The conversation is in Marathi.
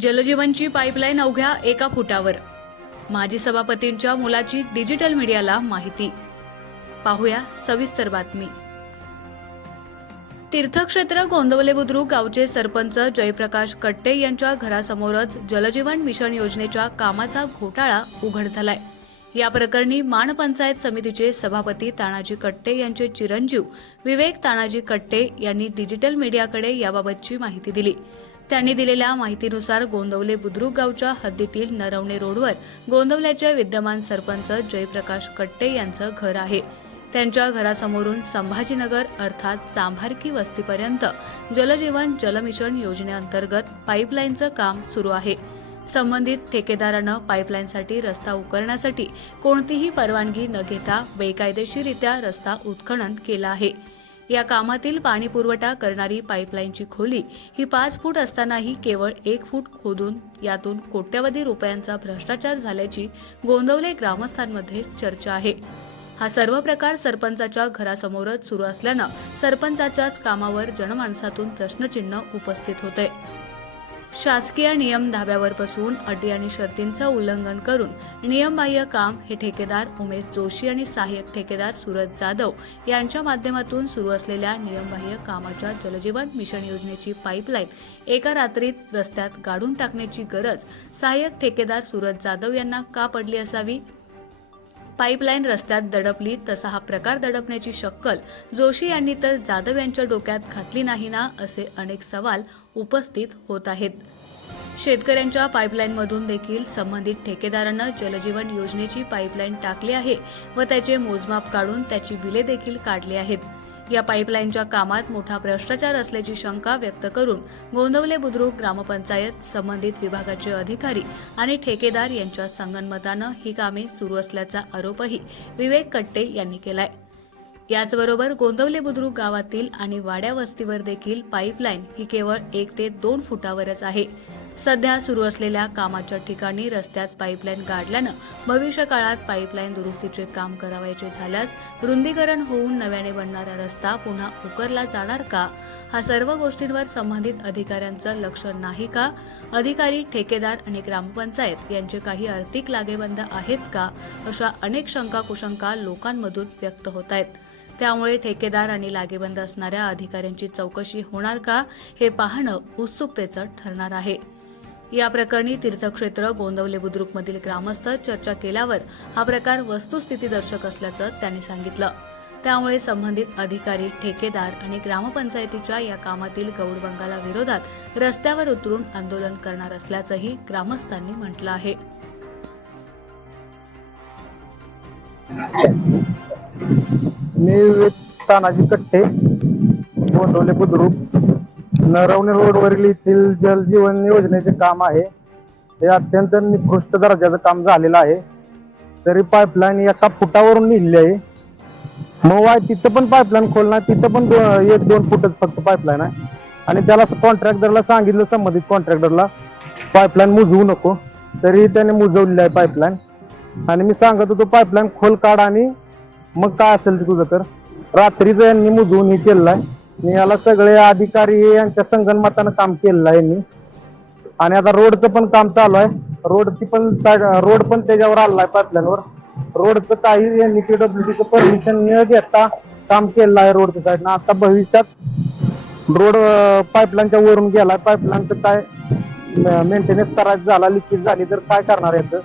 जलजीवनची पाईपलाईन अवघ्या एका फुटावर. माजी सभापतींच्या मुलाची डिजिटल मीडियाला माहिती. पाहूया सविस्तर बातमी. तीर्थक्षेत्र गोंदवले बुद्रुक गावचे सरपंच जयप्रकाश कट्टे यांच्या घरासमोरच जलजीवन मिशन योजनेच्या कामाचा घोटाळा उघड झालाय. या प्रकरणी माण पंचायत समितीचे सभापती तानाजी कट्टे यांचे चिरंजीव विवेक तानाजी कट्टे यांनी डिजिटल मीडियाकडे याबाबतची माहिती दिली. त्यांनी दिलेल्या माहितीनुसार गोंदवले बुद्रुक गावच्या हद्दीतील नरवणे रोडवर गोंदवल्याचे विद्यमान सरपंच जयप्रकाश कट्टे यांचं घर आहे. त्यांच्या घरासमोरून संभाजीनगर अर्थात चांभारकी वस्तीपर्यंत जलजीवन जलमिशन योजनेअंतर्गत पाईपलाईनचं काम सुरू आहे. संबंधित ठेकेदारानं पाईपलाईनसाठी रस्ता उकरण्यासाठी कोणतीही परवानगी न घेता बेकायदेशीरित्या रस्ता उत्खनन केला आहे. या कामातील पाणी पुरवठा करणारी पाईपलाईनची खोली ही पाच फूट असतानाही केवळ एक फूट खोदून यातून कोट्यवधी रुपयांचा भ्रष्टाचार झाल्याची गोंदवले ग्रामस्थांमध्ये चर्चा आहे. हा सर्व प्रकार सरपंचाच्या घरासमोरच सुरू असल्यानं सरपंचाच्याच कामावर जनमानसातून प्रश्नचिन्ह उपस्थित होते. शासकीय नियम धाब्यावर बसवून अटी आणि शर्तींचं उल्लंघन करून नियमबाह्य काम हे ठेकेदार उमेश जोशी आणि सहाय्यक ठेकेदार सूरज जाधव यांच्या माध्यमातून सुरू असलेल्या नियमबाह्य कामाच्या जलजीवन मिशन योजनेची पाईपलाईन एका रात्रीत रस्त्यात गाडून टाकण्याची गरज सहाय्यक ठेकेदार सूरज जाधव यांना का पडली असावी? पाईपलाईन रस्त्यात दडपली तसा हा प्रकार दडपण्याची शक्कल जोशी यांनी तर जाधव यांच्या डोक्यात घातली नाही ना असे अनेक सवाल उपस्थित होत आहेत. शेतकऱ्यांच्या पाईपलाईनमधून देखील संबंधित ठेकेदारानं जलजीवन योजनेची पाईपलाईन टाकली आहे व त्याचे मोजमाप काढून त्याची बिले देखील काढली आहेत. या पाईपलाईनच्या कामात मोठा भ्रष्टाचार असल्याची शंका व्यक्त करून गोंदवले बुद्रुक ग्रामपंचायत संबंधित विभागाचे अधिकारी आणि ठेकेदार यांच्या संगनमतानं ही कामे सुरू असल्याचा आरोपही विवेक कट्टे यांनी केलाय. याचबरोबर गोंदवले बुद्रुक गावातील आणि वाड्या वस्तीवर देखील पाईपलाईन ही केवळ एक ते दोन फुटावरच आहे. सध्या सुरू असलेल्या कामाच्या ठिकाणी रस्त्यात पाईपलाईन गाडल्यानं भविष्य काळात पाईपलाईन दुरुस्तीचे काम करावायचे झाल्यास रुंदीकरण होऊन नव्याने बनणारा रस्ता पुन्हा उकरला जाणार का? हा सर्व गोष्टींवर संबंधित अधिकाऱ्यांचं लक्ष नाही का? अधिकारी ठेकेदार आणि ग्रामपंचायत यांचे काही आर्थिक लागेबंद आहेत का? अशा अनेक शंका कुशंका लोकांमधून व्यक्त होत आहेत त्यामुळे ठेकेदार आणि लागेबंद असणाऱ्या अधिकाऱ्यांची चौकशी होणार का? हे पाहणं उत्सुकतेचं ठरणार आहे. या प्रकरणी तीर्थक्षेत्र गोंदवले बुद्रुकमधील ग्रामस्थ चर्चा केल्यावर हा प्रकार वस्तुस्थितीदर्शक असल्याचं त्यांनी सांगितलं. त्यामुळे संबंधित अधिकारी ठेकेदार आणि ग्रामपंचायतीच्या या कामातील गौडबंगाला विरोधात रस्त्यावर उतरून आंदोलन करणार असल्याचंही ग्रामस्थांनी म्हटलं आहे. मी तानाजी कट्टे गोंदवले बुद्रुक. नरवणे रोडवरील येथील जलजीवन योजनेचे काम आहे. हे अत्यंत निकृष्ट दर्जाचं काम झालेलं आहे. तरी पाईपलाईन एका फुटावरून निघली आहे. मग तिथं पण पाईपलाईन खोलणार तिथं पण दो- एक दोन फुटच फक्त पाईपलाईन आहे. आणि त्याला कॉन्ट्रॅक्टरला सांगितलं संबंधित कॉन्ट्रॅक्टरला पाईपलाईन मुजवू नको. तरी त्याने मुजवलेली आहे पाईपलाईन आणि मी सांगत होतो पाईपलाईन खोल काढ आणि मग काय असेल ते तुझं तर. रात्रीचं यांनी मुजवून हे केलेलं आहे. आणि याला सगळे अधिकारी यांच्या संगणमतानं काम केलेलं आहे मी. आणि आता रोडचं पण काम चालू आहे. रोडची पण साईड रोड पण त्याच्यावर आलेला आहे पाईपलाईनवर रोडचं काही यांनी पीडब्ल्यूडीचं परमिशन न घेता काम केलेलं आहे रोडच्या साईडनं आता भविष्यात रोड पाईपलाईनच्या वरून गेलाय. पाईपलाईनचं काय मेंटेनन्स करायचं झाला लिकेज झाली तर काय करणार याचं?